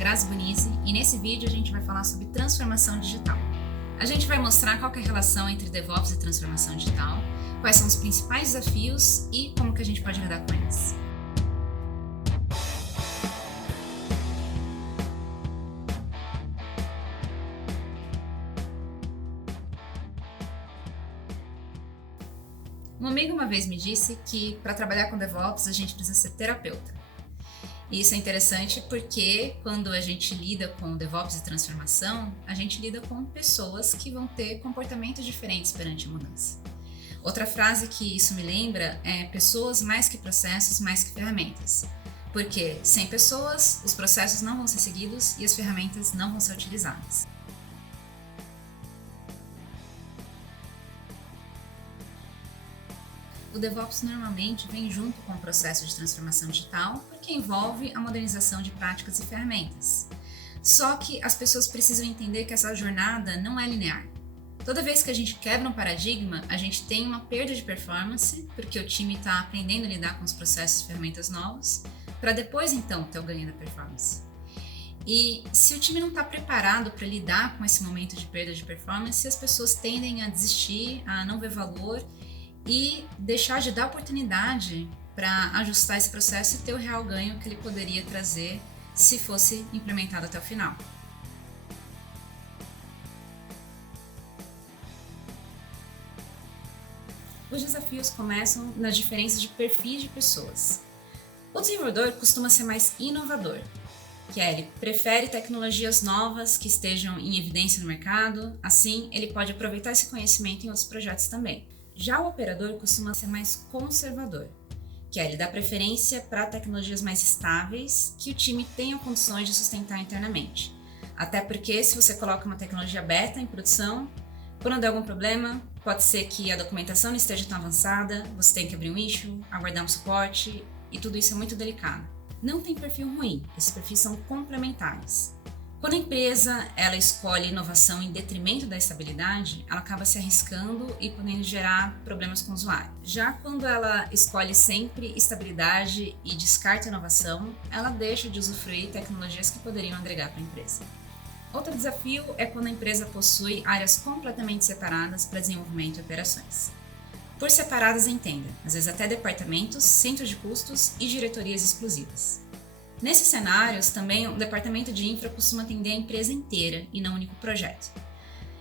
Grazi Bonizzi e nesse vídeo a gente vai falar sobre transformação digital. A gente vai mostrar qual que é a relação entre DevOps e transformação digital, quais são os principais desafios e como que a gente pode lidar com eles. Um amigo uma vez me disse que para trabalhar com DevOps a gente precisa ser terapeuta. E isso é interessante porque quando a gente lida com DevOps e transformação, a gente lida com pessoas que vão ter comportamentos diferentes perante a mudança. Outra frase que isso me lembra é pessoas mais que processos, mais que ferramentas. Porque sem pessoas, os processos não vão ser seguidos e as ferramentas não vão ser utilizadas. O DevOps normalmente vem junto com o processo de transformação digital porque envolve a modernização de práticas e ferramentas. Só que as pessoas precisam entender que essa jornada não é linear. Toda vez que a gente quebra um paradigma, a gente tem uma perda de performance, porque o time está aprendendo a lidar com os processos e ferramentas novos, para depois então ter o ganho da performance. E se o time não está preparado para lidar com esse momento de perda de performance, as pessoas tendem a desistir, a não ver valor e deixar de dar oportunidade para ajustar esse processo e ter o real ganho que ele poderia trazer se fosse implementado até o final. Os desafios começam nas diferenças de perfis de pessoas. O desenvolvedor costuma ser mais inovador, que é, ele prefere tecnologias novas que estejam em evidência no mercado, assim ele pode aproveitar esse conhecimento em outros projetos também. Já o operador costuma ser mais conservador, que é, ele dá preferência para tecnologias mais estáveis que o time tenha condições de sustentar internamente. Até porque se você coloca uma tecnologia beta em produção, quando der algum problema, pode ser que a documentação não esteja tão avançada, você tem que abrir um issue, aguardar um suporte, e tudo isso é muito delicado. Não tem perfil ruim, esses perfis são complementares. Quando a empresa ela escolhe inovação em detrimento da estabilidade, ela acaba se arriscando e podendo gerar problemas com o usuário. Já quando ela escolhe sempre estabilidade e descarta inovação, ela deixa de usufruir tecnologias que poderiam agregar para a empresa. Outro desafio é quando a empresa possui áreas completamente separadas para desenvolvimento e operações. Por separadas, entenda, às vezes até departamentos, centros de custos e diretorias exclusivas. Nesses cenários, também o departamento de infra costuma atender a empresa inteira e não um único projeto.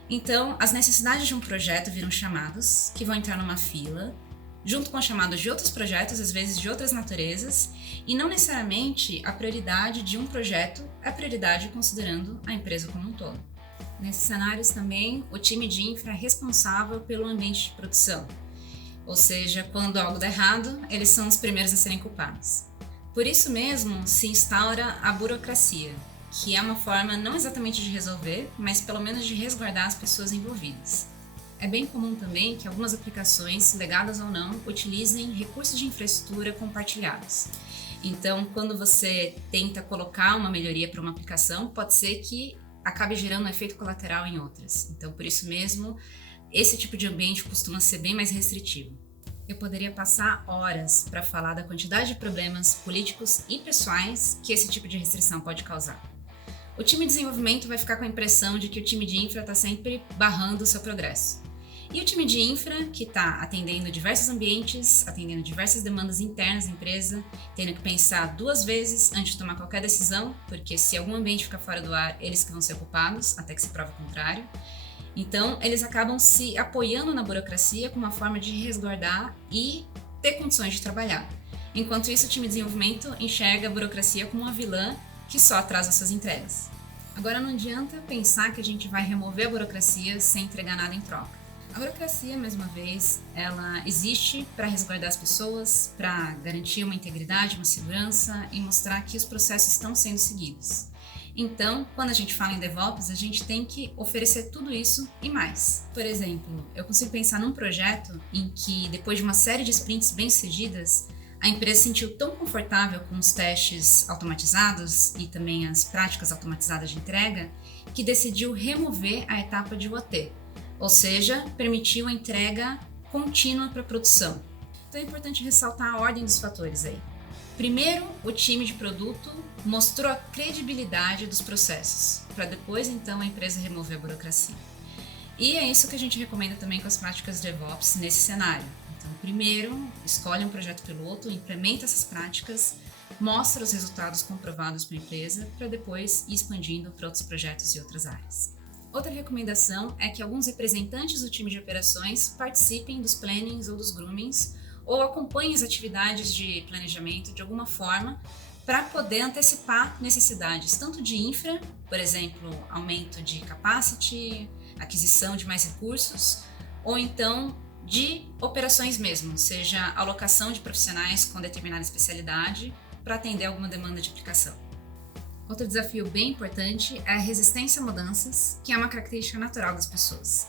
Então, as necessidades de um projeto viram chamados, que vão entrar numa fila, junto com chamados de outros projetos, às vezes de outras naturezas, e não necessariamente a prioridade de um projeto é prioridade considerando a empresa como um todo. Nesses cenários também, o time de infra é responsável pelo ambiente de produção, ou seja, quando algo dá errado, eles são os primeiros a serem culpados. Por isso mesmo se instaura a burocracia, que é uma forma não exatamente de resolver, mas pelo menos de resguardar as pessoas envolvidas. É bem comum também que algumas aplicações, legadas ou não, utilizem recursos de infraestrutura compartilhados. Então, quando você tenta colocar uma melhoria para uma aplicação, pode ser que acabe gerando um efeito colateral em outras. Então, por isso mesmo, esse tipo de ambiente costuma ser bem mais restritivo. Eu poderia passar horas para falar da quantidade de problemas políticos e pessoais que esse tipo de restrição pode causar. O time de desenvolvimento vai ficar com a impressão de que o time de infra está sempre barrando o seu progresso. E o time de infra, que está atendendo diversos ambientes, atendendo diversas demandas internas da empresa, tendo que pensar duas vezes antes de tomar qualquer decisão, porque se algum ambiente ficar fora do ar, eles que vão ser culpados, até que se prove o contrário. Então, eles acabam se apoiando na burocracia como uma forma de resguardar e ter condições de trabalhar. Enquanto isso, o time de desenvolvimento enxerga a burocracia como uma vilã que só atrasa suas entregas. Agora, não adianta pensar que a gente vai remover a burocracia sem entregar nada em troca. A burocracia, mais uma vez, ela existe para resguardar as pessoas, para garantir uma integridade, uma segurança e mostrar que os processos estão sendo seguidos. Então, quando a gente fala em DevOps, a gente tem que oferecer tudo isso e mais. Por exemplo, eu consigo pensar num projeto em que, depois de uma série de sprints bem-sucedidas, a empresa se sentiu tão confortável com os testes automatizados e também as práticas automatizadas de entrega, que decidiu remover a etapa de UAT, ou seja, permitiu a entrega contínua para a produção. Então é importante ressaltar a ordem dos fatores aí. Primeiro, o time de produto mostrou a credibilidade dos processos, para depois então a empresa remover a burocracia. E é isso que a gente recomenda também com as práticas de DevOps nesse cenário. Então, primeiro, escolhe um projeto piloto, implementa essas práticas, mostra os resultados comprovados para a empresa, para depois ir expandindo para outros projetos e outras áreas. Outra recomendação é que alguns representantes do time de operações participem dos plannings ou dos groomings, ou acompanhem as atividades de planejamento de alguma forma, para poder antecipar necessidades tanto de infra, por exemplo, aumento de capacity, aquisição de mais recursos, ou então de operações mesmo, seja alocação de profissionais com determinada especialidade para atender alguma demanda de aplicação. Outro desafio bem importante é a resistência a mudanças, que é uma característica natural das pessoas.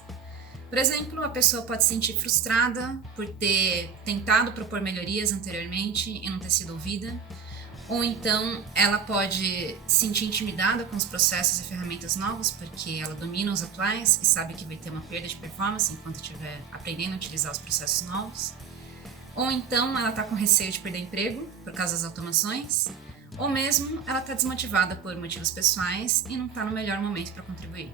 Por exemplo, a pessoa pode se sentir frustrada por ter tentado propor melhorias anteriormente e não ter sido ouvida, ou então ela pode se sentir intimidada com os processos e ferramentas novos porque ela domina os atuais e sabe que vai ter uma perda de performance enquanto estiver aprendendo a utilizar os processos novos. Ou então ela está com receio de perder emprego por causa das automações, ou mesmo ela está desmotivada por motivos pessoais e não está no melhor momento para contribuir.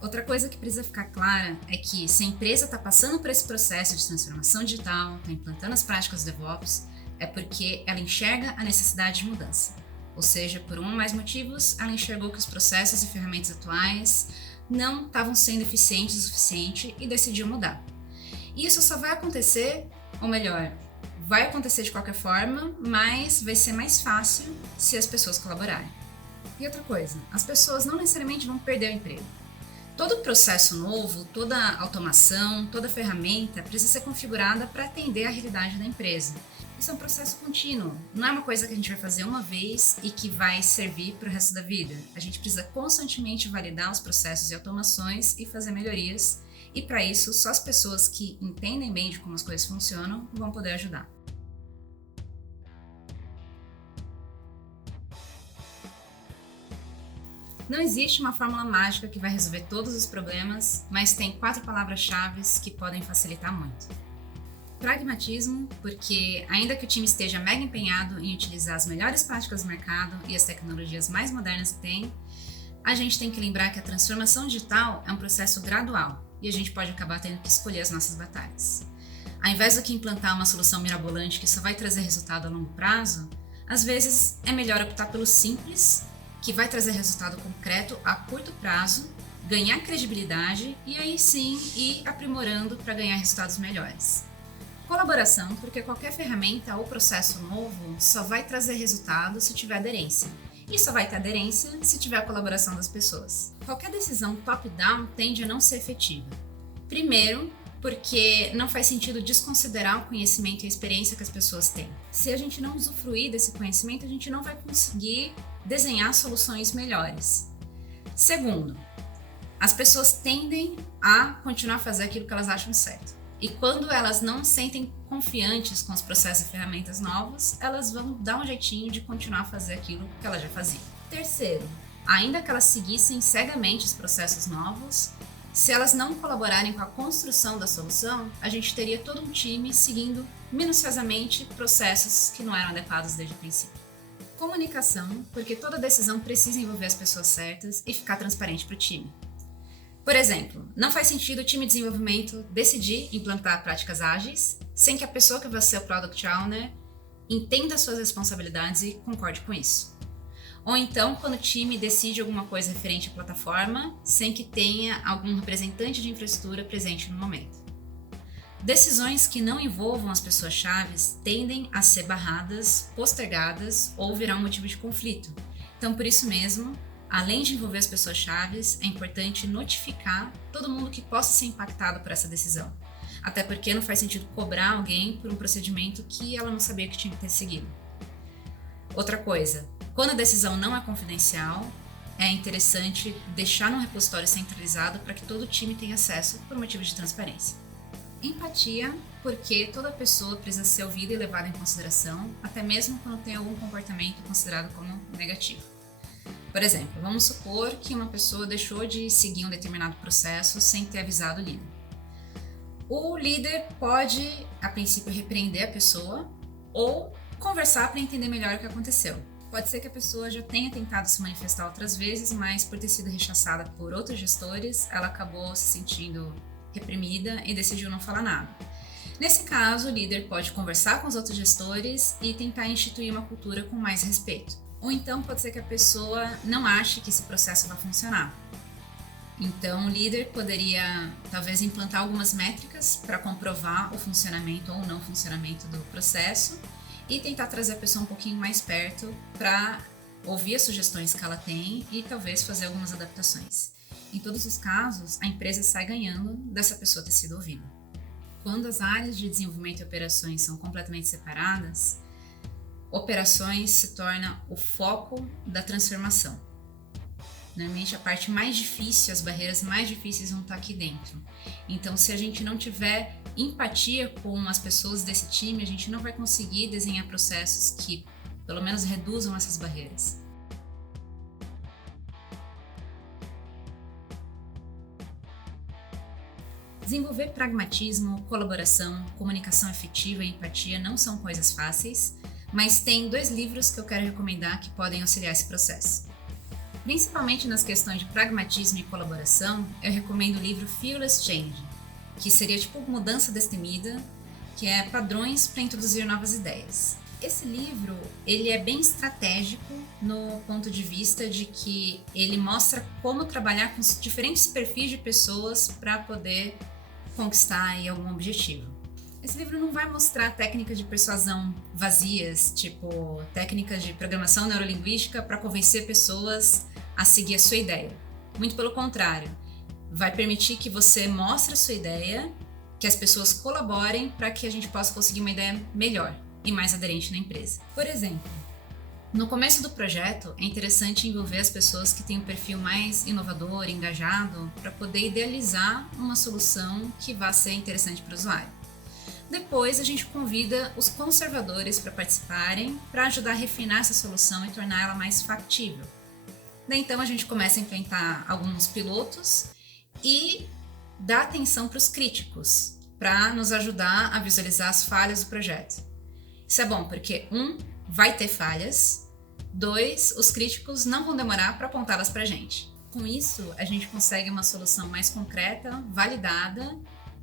Outra coisa que precisa ficar clara é que se a empresa está passando por esse processo de transformação digital, está implantando as práticas DevOps, é porque ela enxerga a necessidade de mudança. Ou seja, por um ou mais motivos, ela enxergou que os processos e ferramentas atuais não estavam sendo eficientes o suficiente e decidiu mudar. E isso só vai acontecer, ou melhor, vai acontecer de qualquer forma, mas vai ser mais fácil se as pessoas colaborarem. E outra coisa, as pessoas não necessariamente vão perder o emprego. Todo processo novo, toda automação, toda ferramenta precisa ser configurada para atender à realidade da empresa. Isso é um processo contínuo, não é uma coisa que a gente vai fazer uma vez e que vai servir para o resto da vida. A gente precisa constantemente validar os processos e automações e fazer melhorias, e para isso só as pessoas que entendem bem de como as coisas funcionam vão poder ajudar. Não existe uma fórmula mágica que vai resolver todos os problemas, mas tem 4 palavras-chave que podem facilitar muito. Pragmatismo, porque ainda que o time esteja mega empenhado em utilizar as melhores práticas do mercado e as tecnologias mais modernas que tem, a gente tem que lembrar que a transformação digital é um processo gradual e a gente pode acabar tendo que escolher as nossas batalhas. Ao invés do que implantar uma solução mirabolante que só vai trazer resultado a longo prazo, às vezes é melhor optar pelo simples, que vai trazer resultado concreto a curto prazo, ganhar credibilidade e aí sim ir aprimorando para ganhar resultados melhores. Colaboração, porque qualquer ferramenta ou processo novo só vai trazer resultado se tiver aderência. E só vai ter aderência se tiver a colaboração das pessoas. Qualquer decisão top-down tende a não ser efetiva. Primeiro, porque não faz sentido desconsiderar o conhecimento e a experiência que as pessoas têm. Se a gente não usufruir desse conhecimento, a gente não vai conseguir desenhar soluções melhores. Segundo, as pessoas tendem a continuar a fazer aquilo que elas acham certo. E quando elas não se sentem confiantes com os processos e ferramentas novos, elas vão dar um jeitinho de continuar a fazer aquilo que elas já faziam. Terceiro, ainda que elas seguissem cegamente os processos novos, se elas não colaborarem com a construção da solução, a gente teria todo um time seguindo minuciosamente processos que não eram adequados desde o princípio. Comunicação, porque toda decisão precisa envolver as pessoas certas e ficar transparente para o time. Por exemplo, não faz sentido o time de desenvolvimento decidir implantar práticas ágeis sem que a pessoa que vai ser o Product Owner entenda suas responsabilidades e concorde com isso. Ou então, quando o time decide alguma coisa referente à plataforma sem que tenha algum representante de infraestrutura presente no momento. Decisões que não envolvam as pessoas-chave tendem a ser barradas, postergadas ou virar um motivo de conflito. Então, por isso mesmo, além de envolver as pessoas-chave, é importante notificar todo mundo que possa ser impactado por essa decisão. Até porque não faz sentido cobrar alguém por um procedimento que ela não sabia que tinha que ter seguido. Outra coisa, quando a decisão não é confidencial, é interessante deixar num repositório centralizado para que todo o time tenha acesso por motivos de transparência. Empatia, porque toda pessoa precisa ser ouvida e levada em consideração, até mesmo quando tem algum comportamento considerado como negativo. Por exemplo, vamos supor que uma pessoa deixou de seguir um determinado processo sem ter avisado o líder. O líder pode, a princípio, repreender a pessoa ou conversar para entender melhor o que aconteceu. Pode ser que a pessoa já tenha tentado se manifestar outras vezes, mas por ter sido rechaçada por outros gestores, ela acabou se sentindo reprimida e decidiu não falar nada. Nesse caso, o líder pode conversar com os outros gestores e tentar instituir uma cultura com mais respeito. Ou então pode ser que a pessoa não ache que esse processo vai funcionar. Então, o líder poderia talvez implantar algumas métricas para comprovar o funcionamento ou não funcionamento do processo e tentar trazer a pessoa um pouquinho mais perto para ouvir as sugestões que ela tem e talvez fazer algumas adaptações. Em todos os casos, a empresa sai ganhando dessa pessoa ter sido ouvida. Quando as áreas de desenvolvimento e operações são completamente separadas, operações se torna o foco da transformação. Normalmente a parte mais difícil, as barreiras mais difíceis vão estar aqui dentro. Então, se a gente não tiver empatia com as pessoas desse time, a gente não vai conseguir desenhar processos que, pelo menos, reduzam essas barreiras. Desenvolver pragmatismo, colaboração, comunicação efetiva e empatia não são coisas fáceis, mas tem 2 livros que eu quero recomendar que podem auxiliar esse processo. Principalmente nas questões de pragmatismo e colaboração, eu recomendo o livro Fearless Change, que seria tipo mudança destemida, que é padrões para introduzir novas ideias. Esse livro, ele é bem estratégico no ponto de vista de que ele mostra como trabalhar com os diferentes perfis de pessoas para poder conquistar aí algum objetivo. Esse livro não vai mostrar técnicas de persuasão vazias, tipo técnicas de programação neurolinguística para convencer pessoas a seguir a sua ideia. Muito pelo contrário, vai permitir que você mostre a sua ideia, que as pessoas colaborem para que a gente possa conseguir uma ideia melhor e mais aderente na empresa. Por exemplo, no começo do projeto é interessante envolver as pessoas que têm um perfil mais inovador, engajado, para poder idealizar uma solução que vá ser interessante para o usuário. Depois a gente convida os conservadores para participarem, para ajudar a refinar essa solução e tornar ela mais factível. Daí então a gente começa a implementar alguns pilotos e dá atenção para os críticos, para nos ajudar a visualizar as falhas do projeto. Isso é bom porque, 1, vai ter falhas, 2, os críticos não vão demorar para apontá-las para a gente. Com isso, a gente consegue uma solução mais concreta, validada,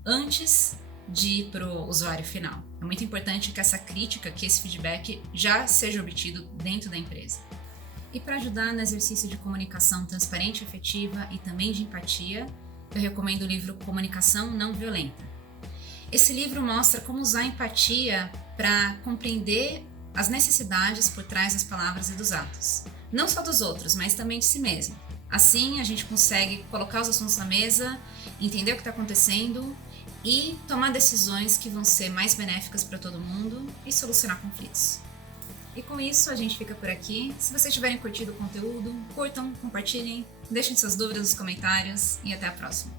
antes de ir para o usuário final. É muito importante que essa crítica, que esse feedback já seja obtido dentro da empresa. E para ajudar no exercício de comunicação transparente e efetiva e também de empatia, eu recomendo o livro Comunicação Não Violenta. Esse livro mostra como usar a empatia para compreender as necessidades por trás das palavras e dos atos. Não só dos outros, mas também de si mesmo. Assim, a gente consegue colocar os assuntos na mesa, entender o que está acontecendo e tomar decisões que vão ser mais benéficas para todo mundo e solucionar conflitos. E com isso a gente fica por aqui. Se vocês tiverem curtido o conteúdo, curtam, compartilhem, deixem suas dúvidas nos comentários e até a próxima.